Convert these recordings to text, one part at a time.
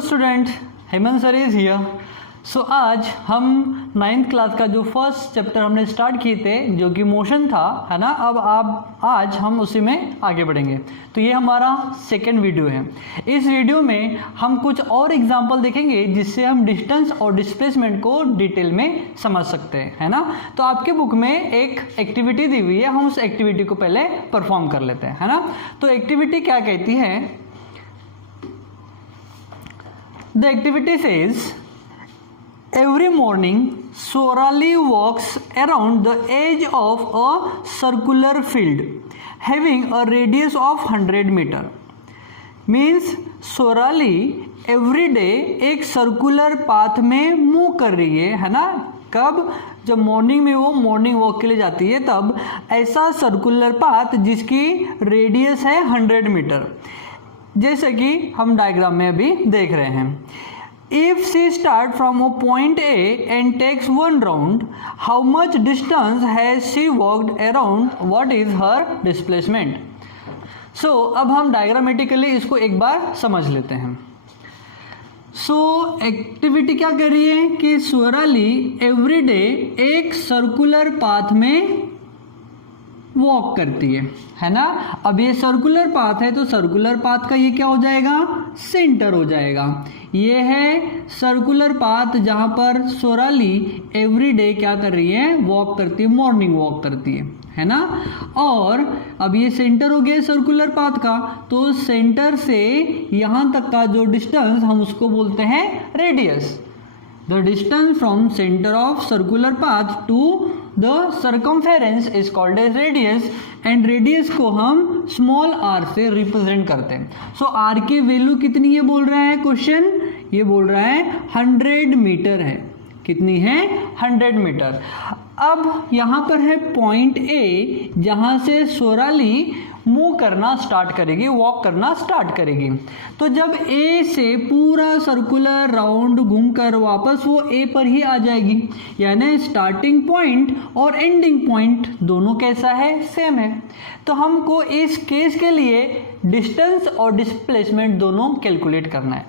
Student, Hemant sir is here. So आज हम 9th class का जो फर्स्ट चैप्टर हमने स्टार्ट किए थे जो कि मोशन था, है ना, अब आज हम उसी में आगे बढ़ेंगे। तो ये हमारा सेकेंड वीडियो है। इस वीडियो में हम कुछ और एग्जांपल देखेंगे जिससे हम डिस्टेंस और डिस्प्लेसमेंट को डिटेल में समझ सकते हैं, है ना। तो आपके बुक में एक एक्टिविटी दी हुई है, हम उस एक्टिविटी को पहले परफॉर्म कर लेते हैं, है ना। तो एक्टिविटी क्या कहती है? The activity says, every morning Sorali walks around the edge of a circular field having a radius of 100 meter. Means Sorali every day एक सर्कुलर पाथ में मूव कर रही है ना। कब? जब मॉर्निंग में वो मॉर्निंग वॉक के लिए जाती है तब ऐसा सर्कुलर पाथ जिसकी रेडियस है 100 मीटर, जैसे कि हम डायग्राम में अभी देख रहे हैं। If she start from a point A and takes one round, how much distance has she walked around, what is her displacement. So अब हम डायग्रामेटिकली इसको एक बार समझ लेते हैं। सो एक्टिविटी क्या कर रही है कि स्वराली एवरी डे एक सर्कुलर पाथ में वॉक करती है ना। अब ये सर्कुलर पाथ है तो सर्कुलर पाथ का ये क्या हो जाएगा? सेंटर हो जाएगा। ये है सर्कुलर पाथ जहां पर सोराली एवरी डे क्या कर रही है? वॉक करती है, मॉर्निंग वॉक करती है ना। और अब ये सेंटर हो गया सर्कुलर पाथ का, तो सेंटर से यहां तक का जो डिस्टेंस हम उसको बोलते हैं radius. The distance from centre of circular path to the circumference is called as radius, and radius को हम स्मॉल आर से रिप्रेजेंट करते हैं। सो आर की वैल्यू कितनी है बोल रहा है क्वेश्चन? ये बोल रहा है 100 मीटर है। कितनी है? 100 मीटर। अब यहां पर है पॉइंट ए जहां से सोराली मूव करना स्टार्ट करेगी, वॉक करना स्टार्ट करेगी। तो जब ए से पूरा सर्कुलर राउंड घूमकर वापस वो ए पर ही आ जाएगी, यानी स्टार्टिंग पॉइंट और एंडिंग पॉइंट दोनों कैसा है? सेम है। तो हमको इस केस के लिए डिस्टेंस और डिस्प्लेसमेंट दोनों कैलकुलेट करना है।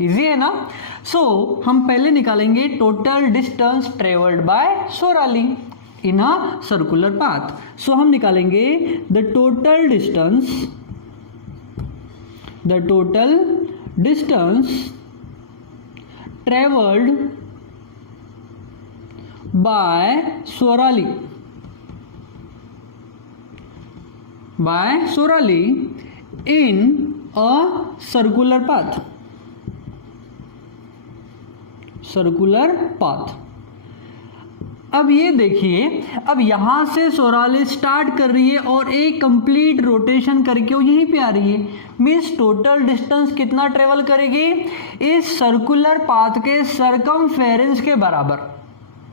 इजी है ना। सो हम पहले निकालेंगे total distance travelled by Sorali in a circular path. So हम निकालेंगे the total distance travelled by Sorali in a circular path. अब ये देखिए, अब यहां से सोराली स्टार्ट कर रही है और एक कंप्लीट रोटेशन करके वो यहीं पे आ रही है। मीन्स टोटल डिस्टेंस कितना ट्रेवल करेगी? इस सर्कुलर पाथ के सर्कमफेरेंस के बराबर,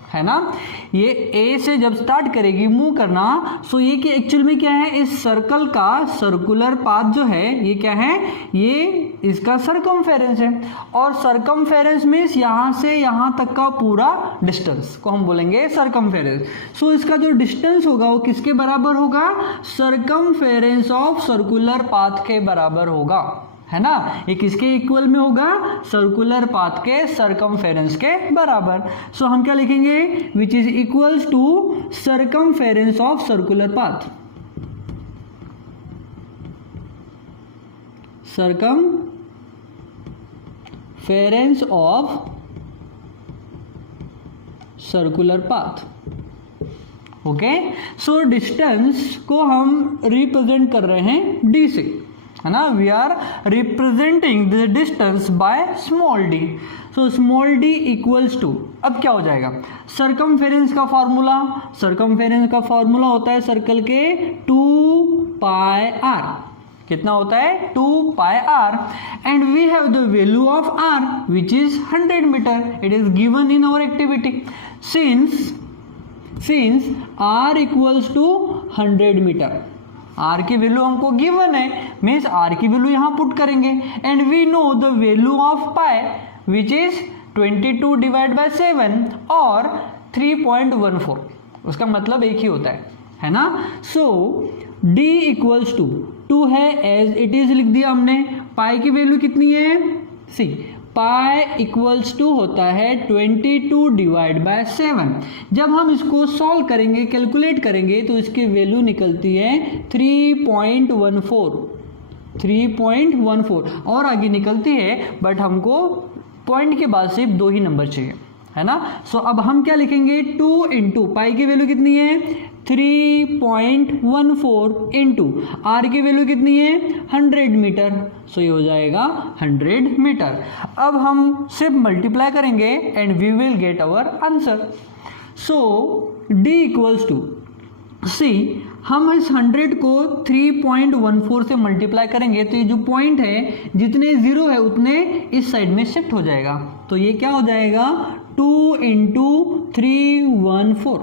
है ना। ये ए से जब स्टार्ट करेगी मूव करना, सो ये कि एक्चुअल में क्या है? इस सर्कल का सर्कुलर पाथ जो है ये क्या है? ये इसका सर्कमफेरेंस है। और सर्कमफेरेंस मीन्स यहां से यहां तक का पूरा डिस्टेंस को हम बोलेंगे सर्कमफेरेंस। सो इसका जो डिस्टेंस होगा वो किसके बराबर होगा? सर्कमफेरेंस ऑफ सर्कुलर पाथ के बराबर होगा, है ना। ये किसके इक्वल में होगा? सर्कुलर पाथ के सर्कमफेरेंस के बराबर। सो हम क्या लिखेंगे? Which is equals to circumference of circular path. Circumference of circular path. Okay. So distance को हम रिप्रेजेंट कर रहे हैं डी से, है ना। We are representing the distance by small D. So small D equals to, अब क्या हो जाएगा? सर्कमफेरेंस का फॉर्मूला होता है सर्कल के 2 पाई आर। कितना होता है? 2 pi R. And we have the value of R which is 100 metre. It is given in our activity. Since R equals to 100 metre, R की वैल्यू हमको गिवन है, मीन्स आर की value यहां put करेंगे। And we know the value of pi which is 22 divide by 7 और 3.14। उसका मतलब एक ही होता है ना। सो d इक्वल्स टू 2 है, एज इट इज लिख दिया हमने। पाई की वैल्यू कितनी है? सी पाई इक्वल्स टू होता है 22 डिवाइड बाय 7। जब हम इसको सॉल्व करेंगे, कैलकुलेट करेंगे, तो इसकी वैल्यू निकलती है 3.14 और आगे निकलती है, बट हमको पॉइंट के बाद सिर्फ 2 ही नंबर चाहिए, है ना। सो अब हम क्या लिखेंगे, 2 इंटू पाई की वैल्यू कितनी है 3.14 इंटू आर की वैल्यू कितनी है 100 मीटर। सो ये हो जाएगा 100 मीटर। अब हम सिर्फ मल्टीप्लाई करेंगे and we will get our answer. So D equals to C, हम इस 100 को 3.14 से मल्टीप्लाई करेंगे तो ये जो पॉइंट है जितने जीरो है उतने इस साइड में शिफ्ट हो जाएगा। तो ये क्या हो जाएगा 2 इंटू 314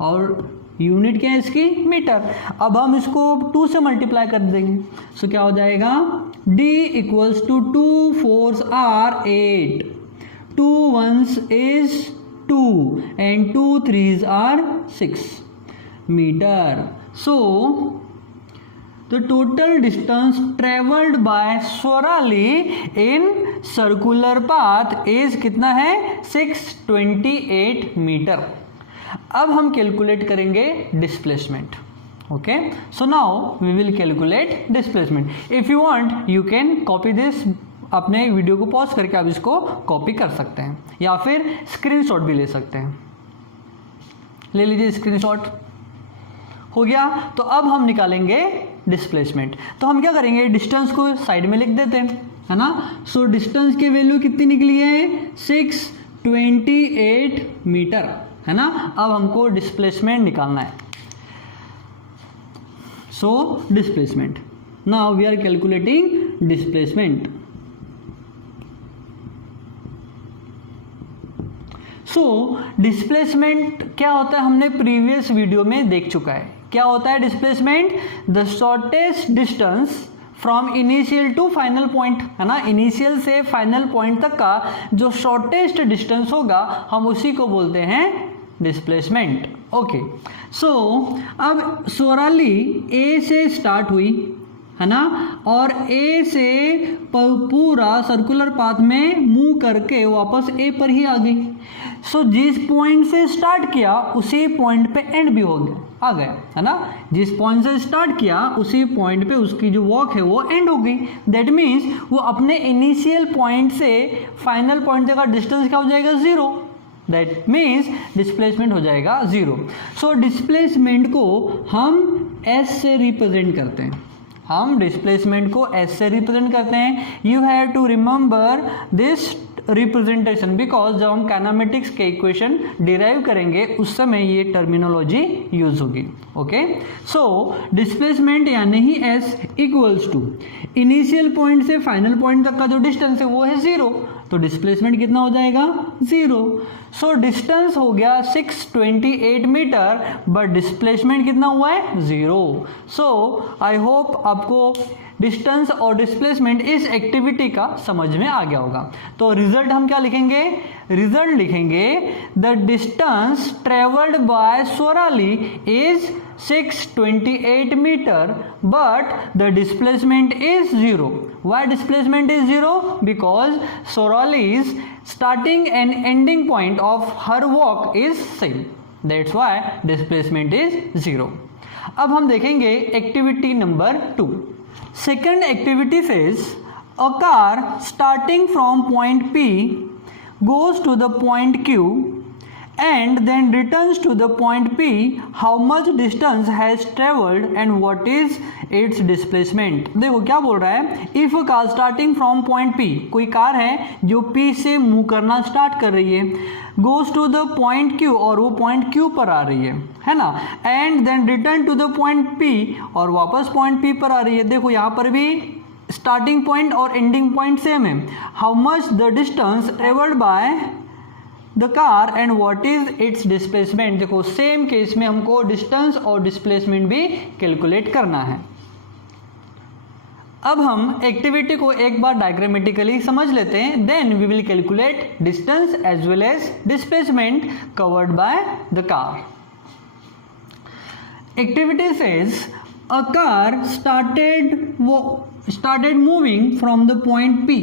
और यूनिट क्या है इसकी मीटर। अब हम इसको 2 से मल्टीप्लाई कर देंगे। सो क्या हो जाएगा D equals to 2 4s are 8, 2 1s is 2 and 2 3s are 6 metre. So the total distance traveled by Sorali in circular path is कितना है 628 मीटर। अब हम कैलकुलेट करेंगे displacement. Okay, so now we will calculate displacement. If you want you can copy this, अपने video को pause करके आप इसको कॉपी कर सकते हैं या फिर स्क्रीनशॉट भी ले सकते हैं। ले लीजिए स्क्रीनशॉट, हो गया। तो अब हम निकालेंगे डिस्प्लेसमेंट। तो हम क्या करेंगे, डिस्टेंस को साइड में लिख देते हैं, है ना। सो डिस्टेंस की वैल्यू कितनी निकली है 628 मीटर, है ना। अब हमको डिस्प्लेसमेंट निकालना है। So displacement, now we are calculating displacement. So displacement क्या होता है हमने प्रीवियस वीडियो में देख चुका है। क्या होता है displacement, the shortest distance from initial to final point, है ना। इनिशियल से फाइनल पॉइंट तक का जो शॉर्टेस्ट डिस्टेंस होगा हम उसी को बोलते हैं डिस्प्लेसमेंट। ओके, सो अब सोराली ए से स्टार्ट हुई, है ना, और ए से पूरा सर्कुलर पाथ में मूव करके वापस ए पर ही आ गई। सो जिस पॉइंट से स्टार्ट किया उसी पॉइंट पे एंड भी हो गया, आ गया, है ना। जिस पॉइंट से स्टार्ट किया उसी पॉइंट पे उसकी जो वॉक है वो एंड हो गई। दैट मीन्स वो अपने इनिशियल पॉइंट से फाइनल पॉइंट तक का डिस्टेंस क्या हो जाएगा 0। दैट मीन्स डिस्प्लेसमेंट हो जाएगा 0। सो डिस्प्लेसमेंट को हम एस से रिप्रेजेंट करते हैं। हम डिस्प्लेसमेंट को एस से रिप्रेजेंट करते हैं। You have to remember this representation because जब हम काइनेमेटिक्स के इक्वेशन डिराइव करेंगे उस समय ये टर्मिनोलॉजी यूज होगी। ओके, सो डिस्प्लेसमेंट यानी ही S equals to initial point से फाइनल पॉइंट तक का जो डिस्टेंस है वो है 0, तो डिस्प्लेसमेंट कितना हो जाएगा 0। सो डिस्टेंस हो गया 628 मीटर, बट डिस्प्लेसमेंट कितना हुआ है 0। सो आई होप आपको डिस्टेंस और डिस्प्लेसमेंट इस एक्टिविटी का समझ में आ गया होगा। तो रिजल्ट हम क्या लिखेंगे, रिजल्ट लिखेंगे the distance travelled by Sorali is 628 metre but the displacement is 0। Why displacement is 0? Because Sorali's starting and ending point of her walk is same. That's why displacement is 0. अब हम देखेंगे activity number 2। Second activity says a car starting from point P goes to the point Q and then returns to the point P. How much distance has traveled and what is its displacement? देखो क्या बोल रहा है, if a car starting from point P, कोई car है जो P से move करना स्टार्ट कर रही है, goes to the point Q और वो point Q पर आ रही है ना, and then return to the point P और वापस point P पर आ रही है। देखो यहाँ पर भी स्टार्टिंग पॉइंट और एंडिंग पॉइंट सेम है। How much the distance travelled bye the car and what is it's displacement. देखो सेम केस में हमको डिस्टेंस और डिस्प्लेसमेंट भी कैलकुलेट करना है। अब हम एक्टिविटी को एक बार डायग्रामेटिकली समझ लेते हैं, then we will calculate distance as well as displacement covered by the car. Activity says a car started moving from the point P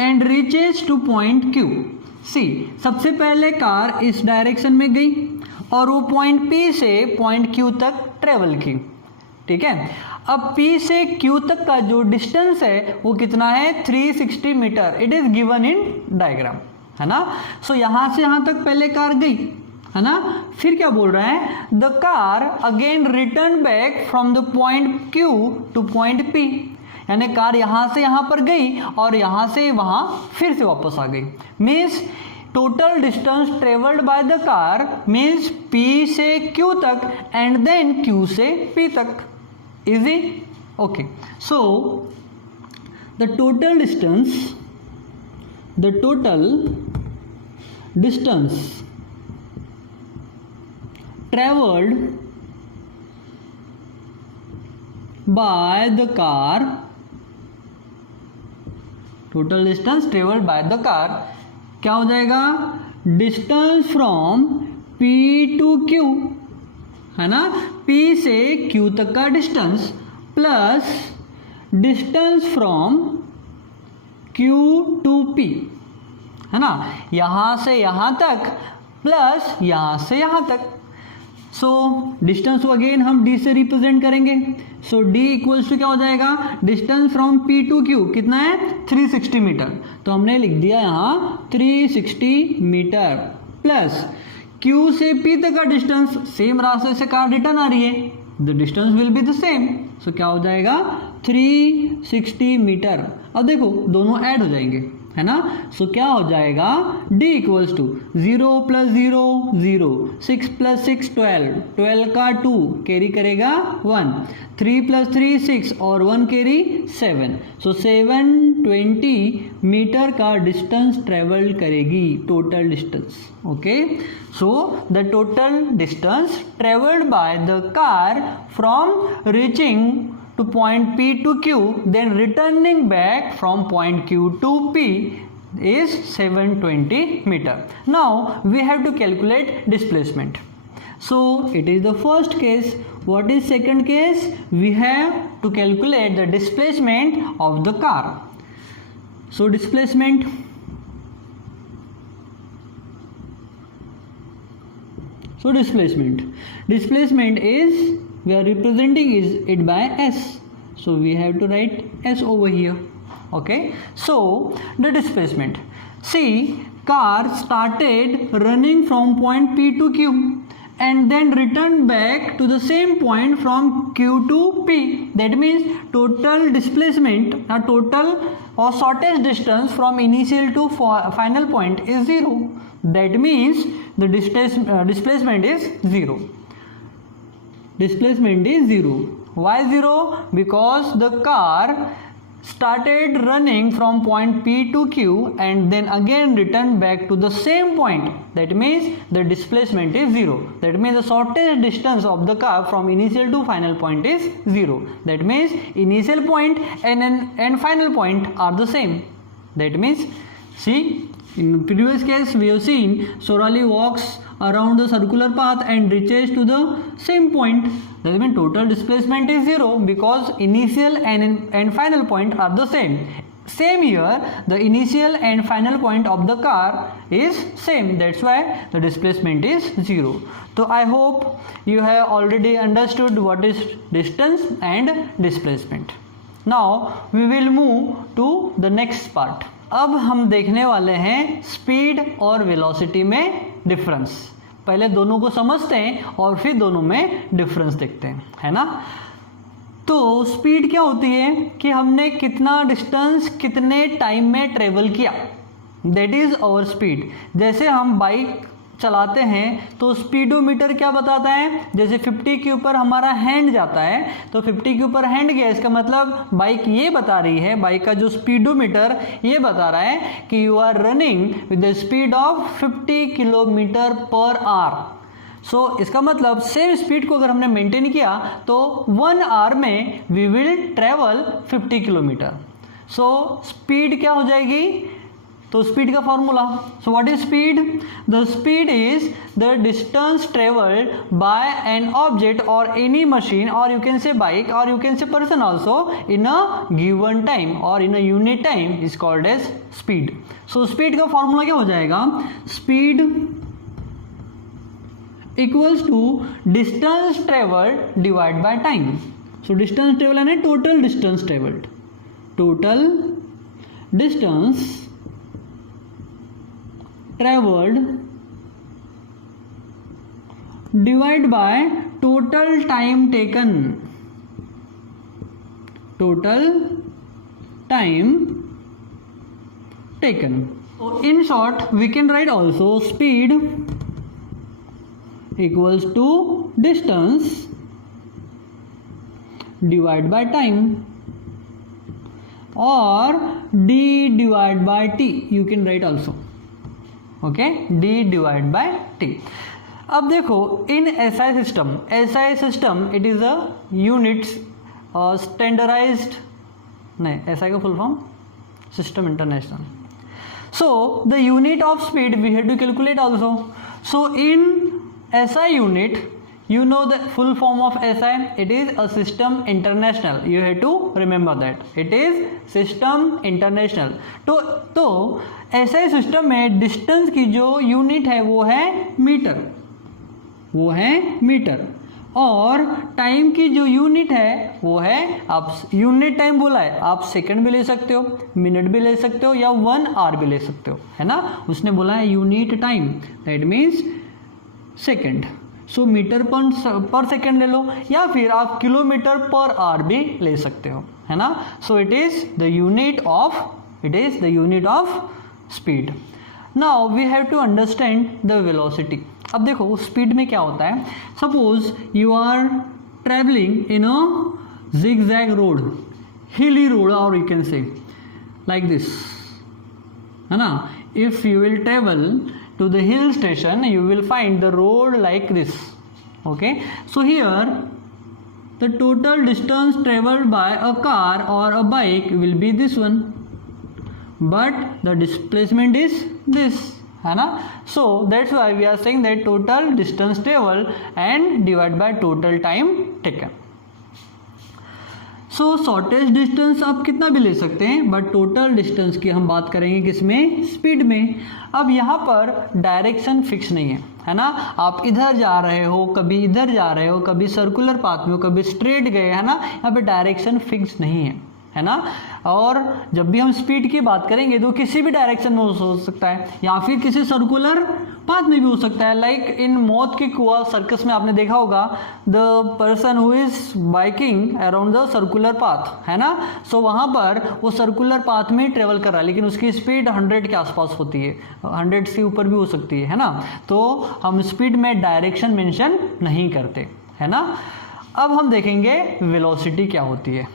and reaches to point Q. See, सबसे पहले car इस direction में गई और वो point P से point Q तक travel की, ठीक है। अब P से Q तक का जो डिस्टेंस है वो कितना है, 360 metre. It is given in diagram, है ना। सो यहां से यहां तक पहले कार गई, है ना। फिर क्या बोल रहा है, the car again return back from the point Q two point P, यानी कार यहां से यहां पर गई और यहां से वहां फिर से वापस आ गई। Means total distance travelled bye the car means P से Q तक एंड देन Q से P तक। Easy, okay. So the total distance traveled by the car, total distance traveled by the car क्या हो जाएगा, distance from P to Q, है ना। P से Q तक का distance plus distance from Q to P, है ना। यहां से यहां तक प्लस यहां से यहां तक। सो डिस्टेंस को अगेन हम D से रिप्रेजेंट करेंगे। सो D इक्वल्स टू क्या हो जाएगा, distance from P to Q कितना है, 360 मीटर। तो हमने लिख दिया यहाँ 360 मीटर प्लस Q से P तक का डिस्टेंस, सेम रास्ते से कार रिटर्न आ रही है, the distance will be the same. So क्या हो जाएगा, 360 मीटर। अब देखो दोनों ऐड हो जाएंगे, है ना। सो क्या हो जाएगा, D equals to 0 plus 0 0, 6 plus 6 12, 12 का 2 कैरी करेगा 1, 3 प्लस 3 6 और 1 कैरी 7। सो 720 मीटर का डिस्टेंस ट्रेवल करेगी, total distance. Okay, so the total distance travelled bye the car from reaching to point P to Q then returning back from point Q to P is 720 meter. Now we have to calculate displacement. So it is the first case. What is second case? We have to calculate the displacement of the car. So displacement is, we are representing is it by S, so we have to write S over here. Okay, so the displacement, see, car started running from point P to Q and then returned back to the same point from Q to P. That means total displacement, total or shortest distance from initial to final point is 0. That means the displacement is 0. Displacement is 0. Why 0? Because the car started running from point P to Q and then again returned back to the same point. That means the displacement is 0. That means the shortest distance of the car from initial to final point is 0. That means initial point and final point are the same. That means, see, in previous case we have seen Sorali walks around the circular path and reaches to the same point. That means total displacement is 0 because initial and final point are the same. Same here, the initial and final point of the car is same. That's why the displacement is 0. So I hope you have already understood what is distance and displacement. Now we will move to the next part. अब हम देखने वाले हैं speed और velocity में difference. पहले दोनों को समझते हैं और फिर दोनों में डिफरेंस देखते हैं, है ना। तो स्पीड क्या होती है कि हमने कितना डिस्टेंस कितने टाइम में ट्रेवल किया, दैट इज आवर स्पीड। जैसे हम बाइक चलाते हैं तो स्पीडोमीटर क्या बताता है, जैसे 50 के ऊपर हमारा हैंड जाता है तो 50 के ऊपर हैंड गया, इसका मतलब बाइक ये बता रही है, बाइक का जो स्पीडोमीटर ये बता रहा है कि you are running with the speed of 50 kilometre per hour. So इसका मतलब सेम स्पीड को अगर हमने मेंटेन किया तो 1 आवर में we will travel 50 kilometre. So speed क्या हो जाएगी, तो स्पीड का formula, so what is speed? The speed is the distance travelled by an object और एनी मशीन और यू कैन से बाइक और you can say person also in a given time और in a unit time is called as speed. So speed का formula क्या हो जाएगा? Speed equals to distance travelled divide by time. So distance travel यानी total distance travelled, total distance traveled divide by total time taken, total time taken. So in short we can write also speed equals to distance divide by time or d divide by t you can write also, okay, d divide by t। अब देखो in SI system it is a units standardized, नहीं SI का full form system international. So the unit of speed we have to calculate also. So in SI unit you know the full form of SI, it is a system international, you have to remember that it is system international। तो SI system में distance की जो unit है वो है metre, वो है metre, और टाइम की जो यूनिट है वो है, आप यूनिट टाइम बोला है, आप सेकंड भी ले सकते हो, मिनट भी ले सकते हो या 1 आवर भी ले सकते हो, है ना। उसने बोला है unit time, that means second. So metre per second ले लो या फिर आप किलोमीटर पर आवर भी ले सकते हो, है ना। So it is the unit of speed. Now we have to understand the velocity. अब देखो स्पीड में क्या होता है, suppose you are travelling in a zigzag road, hilly road, और you can say like this, है ना। If you will travel to the hill station you will find the road like this, okay। So here the total distance traveled by a car or a bike will be this one, but the displacement is this, है ना। So that's why we are saying that total distance traveled and divided by total time taken। So shortest distance आप कितना भी ले सकते हैं, but total distance की हम बात करेंगे किसमें, स्पीड में। अब यहाँ पर डायरेक्शन फिक्स नहीं है ना। आप इधर जा रहे हो, कभी इधर जा रहे हो, कभी सर्कुलर पाथ में हो, कभी स्ट्रेट गए, है ना। यहाँ पे डायरेक्शन फिक्स नहीं है ना। और जब भी हम स्पीड की बात करेंगे तो किसी भी डायरेक्शन में हो सकता है या फिर किसी सर्कुलर पाथ में भी हो सकता है। लाइक इन मौत की कुआं सर्कस में आपने देखा होगा, the person who is biking around the circular path, है ना। सो वहाँ पर वो सर्कुलर पाथ में ट्रेवल कर रहा है, लेकिन उसकी स्पीड 100 के आसपास होती है, 100 से ऊपर भी हो सकती है ना। तो हम स्पीड में डायरेक्शन मेंशन नहीं करते, है ना। अब हम देखेंगे वेलोसिटी क्या होती है।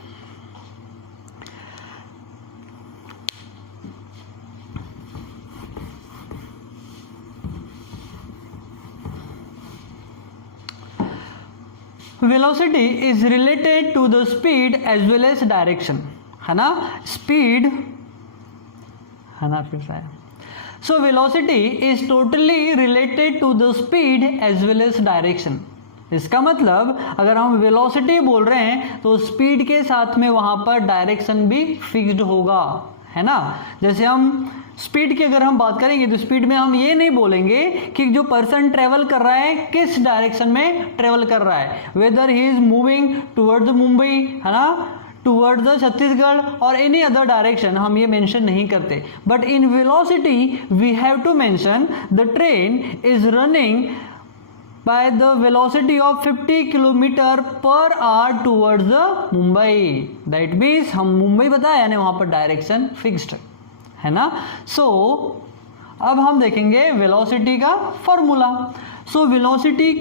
Velocity is related to the speed as well as direction, है ना। स्पीड, है ना, फिर से। So velocity is totally related to the speed as well as direction. इसका मतलब अगर हम वेलोसिटी बोल रहे हैं तो स्पीड के साथ में वहां पर डायरेक्शन भी फिक्स्ड होगा, है ना। जैसे हम स्पीड की अगर हम बात करेंगे तो स्पीड में हम ये नहीं बोलेंगे कि जो पर्सन ट्रेवल कर रहा है किस डायरेक्शन में ट्रेवल कर रहा है, weather he is moving towards Mumbai, है ना, टुवर्ड्स द छत्तीसगढ़ और एनी अदर डायरेक्शन, हम ये मेंशन नहीं करते। But in velocity we have to mention the train is running by the velocity of 50 kilometre per hour towards the Mumbai. That means हम मुंबई बताया यानी वहां पर डायरेक्शन फिक्स्ड है ना। सो अब हम देखेंगे वेलोसिटी का फॉर्मूला। सो वेलोसिटी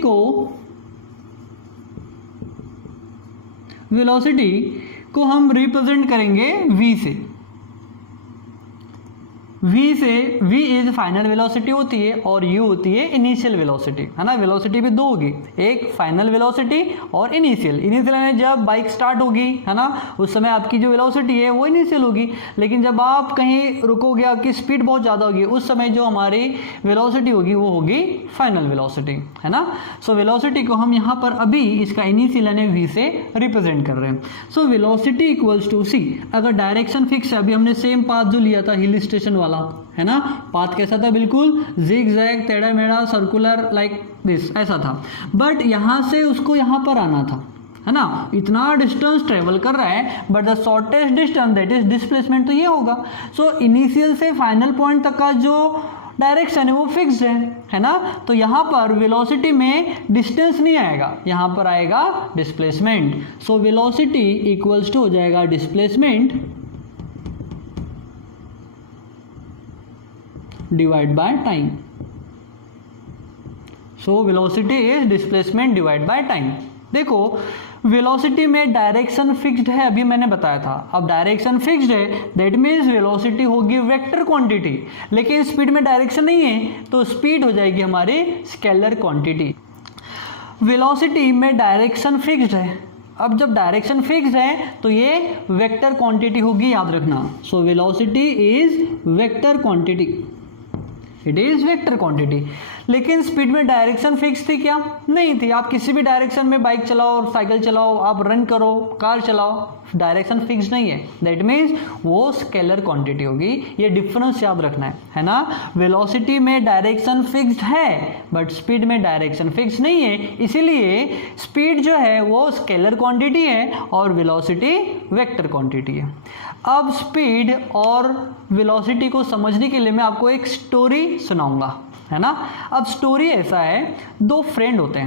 को हम रिप्रेजेंट करेंगे v से, v से v इज फाइनल वेलोसिटी होती है और u होती है इनिशियल वेलोसिटी, है ना। वेलोसिटी भी दो होगी, एक फाइनल वेलोसिटी और इनिशियल। इनिशियल यानी जब बाइक स्टार्ट होगी, है ना, उस समय आपकी जो वेलोसिटी है वो इनिशियल होगी, लेकिन जब आप कहीं रुकोगे, आपकी स्पीड बहुत ज़्यादा होगी, उस समय जो हमारी वेलोसिटी होगी वो होगी फाइनल वेलोसिटी, है ना। सो वेलोसिटी को हम यहाँ पर अभी इसका इनिशियल यानी v से रिप्रेजेंट कर रहे हैं। So velocity equals to c। अगर डायरेक्शन फिक्स है, अभी हमने सेम पाथ जो लिया था हिल स्टेशन वाला, है ना, पाथ कैसा था, बिल्कुल जिग जैग, टेढ़ा मेढ़ा, सर्कुलर, लाइक दिस, ऐसा था। बट यहाँ से उसको यहाँ पर आना था, है ना, इतना डिस्टेंस ट्रेवल कर रहा है, but the shortest distance that is displacement तो ये होगा। सो इनिशियल से फाइनल पॉइंट तक का जो डायरेक्शन है वो फिक्स्ड है ना। तो यहाँ पर वेलोसिटी में डिस्टेंस नहीं आएगा, यहाँ पर आएगा displacement. So velocity equals to हो जाएगा displacement divide by time. So velocity is displacement divide by time. देखो वेलोसिटी में डायरेक्शन फिक्स्ड है, अभी मैंने बताया था। अब डायरेक्शन फिक्स्ड है, दैट मीन्स वेलोसिटी होगी वेक्टर क्वांटिटी, लेकिन स्पीड में डायरेक्शन नहीं है तो स्पीड हो जाएगी हमारी स्केलर क्वांटिटी। वेलोसिटी में डायरेक्शन फिक्स्ड है, अब जब डायरेक्शन फिक्स्ड है तो ये वेक्टर क्वांटिटी होगी, याद रखना। सो velocity is vector quantity, it is vector quantity. लेकिन स्पीड में डायरेक्शन फिक्स थी क्या? नहीं थी। आप किसी भी डायरेक्शन में बाइक चलाओ, साइकिल चलाओ, आप रन करो, कार चलाओ, डायरेक्शन फिक्स नहीं है, दैट मीन्स वो स्केलर क्वांटिटी होगी। ये डिफरेंस याद रखना है ना। वेलोसिटी में डायरेक्शन फिक्स्ड है बट स्पीड में डायरेक्शन फिक्स नहीं है, इसीलिए स्पीड जो है वो स्केलर क्वांटिटी है और वेलोसिटी वेक्टर क्वांटिटी है। अब स्पीड और वेलोसिटी को समझने के लिए मैं आपको एक स्टोरी सुनाऊंगा, है ना। अब स्टोरी ऐसा है, दो फ्रेंड होते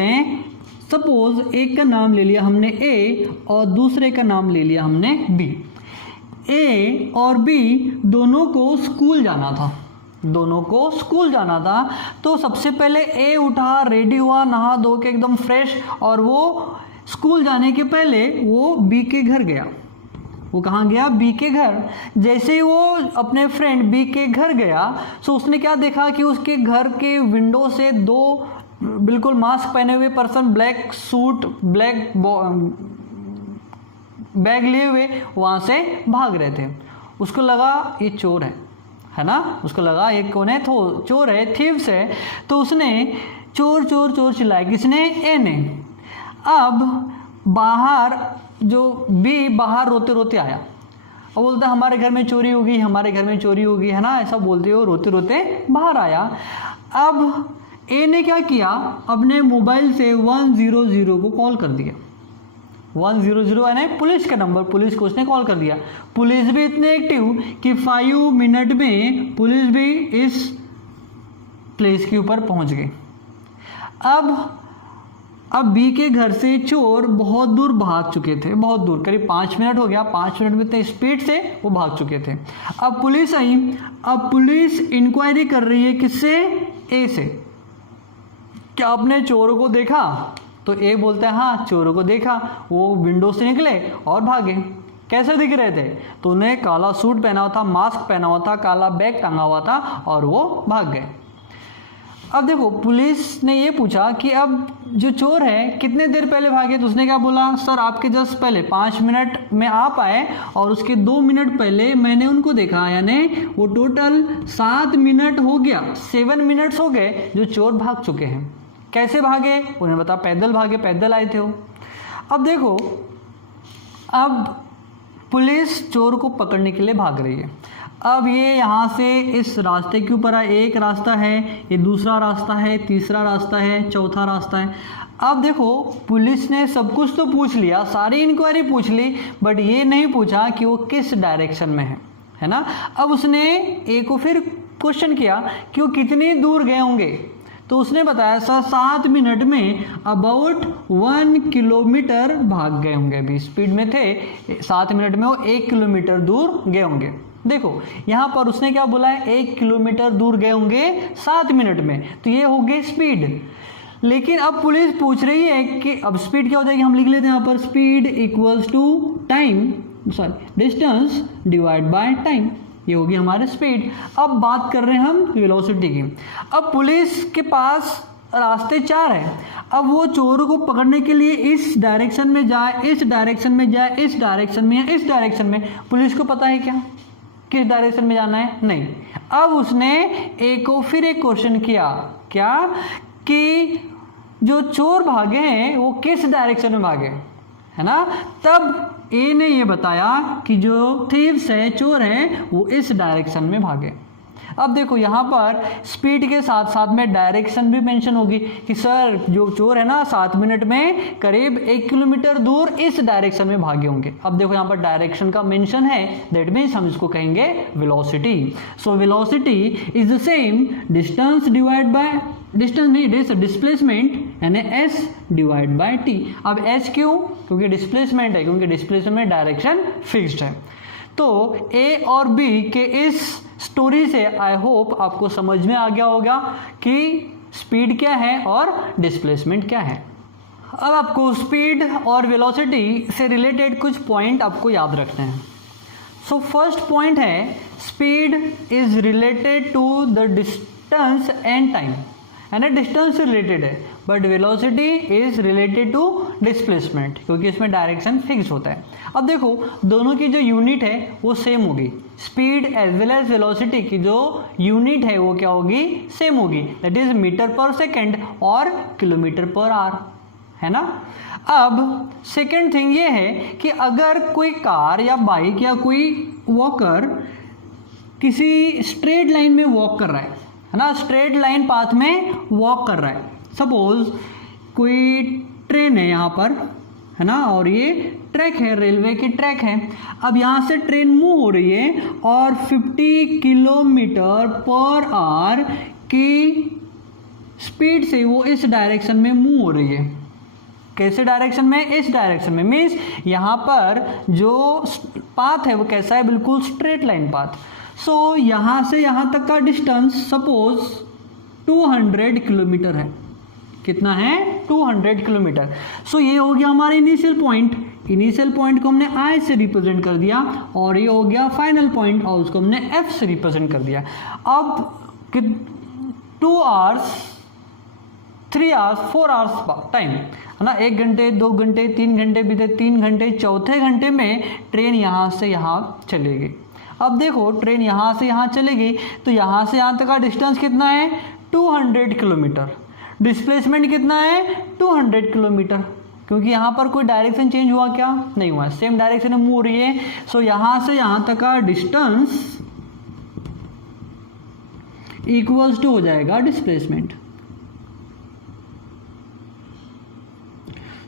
हैं, सपोज एक का नाम ले लिया हमने ए और दूसरे का नाम ले लिया हमने बी। ए और बी दोनों को स्कूल जाना था, तो सबसे पहले ए उठा, रेडी हुआ, नहा धो के एकदम फ्रेश, और वो स्कूल जाने के पहले वो बी के घर गया। वो कहाँ गया? बी के घर। जैसे ही वो अपने फ्रेंड बी के घर गया, तो उसने क्या देखा कि उसके घर के विंडो से दो बिल्कुल मास्क पहने हुए person, black suit, black bag लिए हुए वहाँ से भाग रहे थे। उसको लगा ये चोर है ना, उसको लगा ये कौन है, तो चोर है, थीव्स है। तो उसने चोर चोर चोर चिल्लाया, किसने? ए ने। अब बाहर जो बी बाहर रोते रोते आया और बोलता हमारे घर में चोरी होगी, हमारे घर में चोरी होगी, है ना, ऐसा बोलते हो रोते रोते बाहर आया। अब ए ने क्या किया, अपने मोबाइल से 100 को कॉल कर दिया। 100 यानी पुलिस का नंबर, पुलिस को उसने कॉल कर दिया। पुलिस भी इतने एक्टिव कि 5 मिनट में पुलिस भी इस प्लेस के ऊपर पहुंच गई। अब बी के घर से चोर बहुत दूर भाग चुके थे, बहुत दूर, करीब 5 मिनट हो गया। 5 मिनट में इतने स्पीड से वो भाग चुके थे। अब पुलिस आई, अब पुलिस इंक्वायरी कर रही है किससे? ए से। क्या आपने चोरों को देखा? तो ए बोलता है हाँ चोरों को देखा, वो विंडो से निकले और भागे। कैसे दिख रहे थे? तो उन्हें काला सूट पहना हुआ था, मास्क पहना हुआ था, काला बैग टांगा हुआ था और वो भाग गए। अब देखो पुलिस ने ये पूछा कि अब जो चोर है कितने देर पहले भागे? तो उसने क्या बोला, सर आपके जस्ट पहले 5 मिनट में आप आए और उसके 2 मिनट पहले मैंने उनको देखा, यानी वो टोटल 7 मिनट हो गया, 7 मिनट्स हो गए जो चोर भाग चुके हैं। कैसे भागे? उन्हें बता पैदल भागे, पैदल आए थे वो। अब देखो, अब पुलिस चोर को पकड़ने के लिए भाग रही है। अब ये यहाँ से इस रास्ते के ऊपर है, एक रास्ता है, ये दूसरा रास्ता है, तीसरा रास्ता है, चौथा रास्ता है। अब देखो पुलिस ने सब कुछ तो पूछ लिया, सारी इंक्वायरी पूछ ली, बट ये नहीं पूछा कि वो किस डायरेक्शन में है ना। अब उसने ए को फिर क्वेश्चन किया कि वो कितनी दूर गए होंगे। तो उसने बताया सर 7 मिनट में अबाउट 1 किलोमीटर भाग गए होंगे। अभी स्पीड में थे, 7 मिनट में वो 1 किलोमीटर दूर गए होंगे। देखो यहाँ पर उसने क्या बोला है, 1 किलोमीटर दूर गए होंगे 7 मिनट में, तो ये हो गई स्पीड। लेकिन अब पुलिस पूछ रही है कि अब स्पीड क्या हो जाएगी, हम लिख लेते हैं यहाँ पर speed equals to time, sorry distance divide by time, ये होगी हमारे स्पीड। अब बात कर रहे हैं हम वेलोसिटी की। अब पुलिस के पास रास्ते 4 है, अब वो चोरों को पकड़ने के लिए इस डायरेक्शन में जाए, इस डायरेक्शन में जाए, इस डायरेक्शन में या इस डायरेक्शन में, पुलिस को पता है क्या किस डायरेक्शन में जाना है? नहीं। अब उसने फिर एक क्वेश्चन किया, क्या कि जो चोर भागे हैं वो किस डायरेक्शन में भागे, है ना। तब ए ने ये बताया कि जो थीव्स है, चोर हैं, वो इस डायरेक्शन में भागे। अब देखो यहाँ पर स्पीड के साथ साथ में डायरेक्शन भी मेंशन होगी कि सर जो चोर है ना 7 मिनट में करीब 1 किलोमीटर दूर इस डायरेक्शन में भागे होंगे। अब देखो यहाँ पर डायरेक्शन का मेंशन है, दैट मीन्स हम इसको कहेंगे velocity. So velocity is the same distance divide by distance नहीं डिस्प्लेसमेंट यानी एस डिवाइड बाय टी। अब एस क्यों? क्योंकि डिस्प्लेसमेंट है, क्योंकि डिस्प्लेसमेंट में डायरेक्शन फिक्स्ड है। तो ए और बी के इस स्टोरी से आई होप आपको समझ में आ गया होगा कि स्पीड क्या है और डिस्प्लेसमेंट क्या है। अब आपको स्पीड और वेलोसिटी से रिलेटेड कुछ पॉइंट आपको याद रखने हैं। सो फर्स्ट पॉइंट है speed is related to the distance and time, यानी डिस्टेंस से रिलेटेड है, but velocity is related to displacement, क्योंकि इसमें डायरेक्शन फिक्स होता है। अब देखो दोनों की जो यूनिट है वो सेम होगी, speed as well as velocity की जो यूनिट है वो क्या होगी? सेम होगी, that is metre per second और किलोमीटर पर आवर, है ना। अब सेकेंड थिंग ये है कि अगर कोई कार या बाइक या कोई वॉकर किसी स्ट्रेट लाइन में वॉक कर रहा है ना, स्ट्रेट लाइन पाथ में वॉक कर रहा है, सपोज कोई ट्रेन है यहाँ पर, है ना, और ये ट्रैक है, रेलवे की ट्रैक है। अब यहाँ से ट्रेन मूव हो रही है और 50 किलोमीटर पर आवर की स्पीड से वो इस डायरेक्शन में मूव हो रही है। कैसे डायरेक्शन में? इस डायरेक्शन में, मीन्स यहाँ पर जो पाथ है वो कैसा है? बिल्कुल स्ट्रेट लाइन पाथ। सो यहाँ से यहाँ तक का डिस्टेंस सपोज 200 किलोमीटर है। कितना है? 200 किलोमीटर। सो ये हो गया हमारा इनिशियल पॉइंट। इनिशियल पॉइंट को हमने आई से रिप्रेजेंट कर दिया और ये हो गया फाइनल पॉइंट और उसको हमने एफ से रिप्रेजेंट कर दिया। अब 2 आवर्स 3 आवर्स 4 आवर्स टाइम, है ना, 1 घंटे 2 घंटे 3 घंटे बीते, 3 घंटे, चौथे घंटे में ट्रेन यहाँ से यहाँ चलेगी। अब देखो ट्रेन यहाँ से यहाँ चलेगी तो यहाँ से यहाँ तक का डिस्टेंस कितना है? 200 किलोमीटर। डिस्प्लेसमेंट कितना है? 200 किलोमीटर, क्योंकि यहाँ पर कोई डायरेक्शन चेंज हुआ क्या? नहीं हुआ, सेम डायरेक्शन में मूव हो रही है। सो यहाँ से यहाँ तक का डिस्टेंस इक्वल्स टू हो जाएगा डिस्प्लेसमेंट।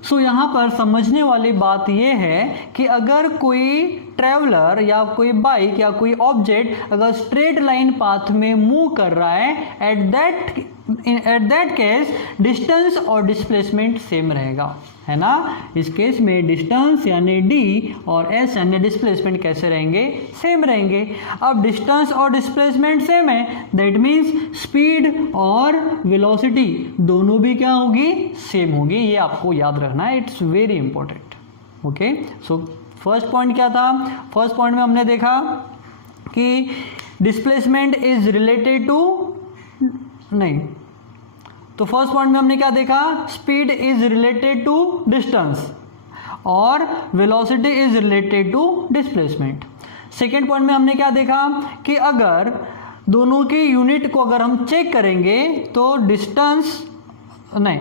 सो यहाँ पर समझने वाली बात यह है कि अगर कोई ट्रैवलर या कोई बाइक या कोई ऑब्जेक्ट अगर स्ट्रेट लाइन पाथ में मूव कर रहा है, एट दैट केस डिस्टेंस और डिस्प्लेसमेंट सेम रहेगा, है ना। इस केस में डिस्टेंस यानी डी और एस यानी डिस्प्लेसमेंट कैसे रहेंगे? सेम रहेंगे। अब डिस्टेंस और डिस्प्लेसमेंट सेम है, दैट मीन्स स्पीड और वेलोसिटी दोनों भी क्या होगी? सेम होगी। ये आपको याद रखना है, it's very important. Okay, so first point क्या था? फर्स्ट पॉइंट में हमने देखा कि डिस्प्लेसमेंट इज रिलेटेड टू, नहीं, तो फर्स्ट पॉइंट में हमने क्या देखा? Speed is related to distance और velocity is related to displacement. Second point में हमने क्या देखा कि अगर दोनों की यूनिट को अगर हम चेक करेंगे तो डिस्टेंस नहीं,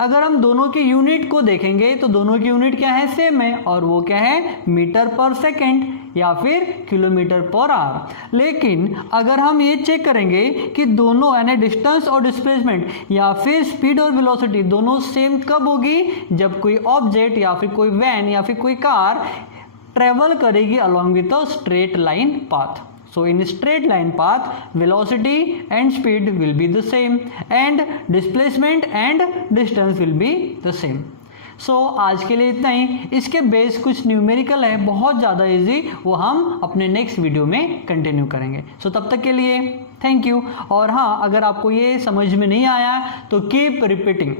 अगर हम दोनों की यूनिट को देखेंगे तो दोनों की यूनिट क्या है? सेम है, और वो क्या है? मीटर पर सेकेंड या फिर किलोमीटर पर आवर। लेकिन अगर हम ये चेक करेंगे कि दोनों यानी डिस्टेंस और डिस्प्लेसमेंट या फिर स्पीड और वेलोसिटी दोनों सेम कब होगी? जब कोई ऑब्जेक्ट या फिर कोई वैन या फिर कोई कार ट्रेवल करेगी along with a straight line path. So in straight line path, velocity and speed will be the same and displacement and distance will be the same. सो आज के लिए इतना ही। इसके बेस कुछ न्यूमेरिकल है, बहुत ज़्यादा इजी, वो हम अपने नेक्स्ट वीडियो में कंटिन्यू करेंगे। सो तब तक के लिए थैंक यू। और हाँ, अगर आपको ये समझ में नहीं आया तो कीप रिपीटिंग।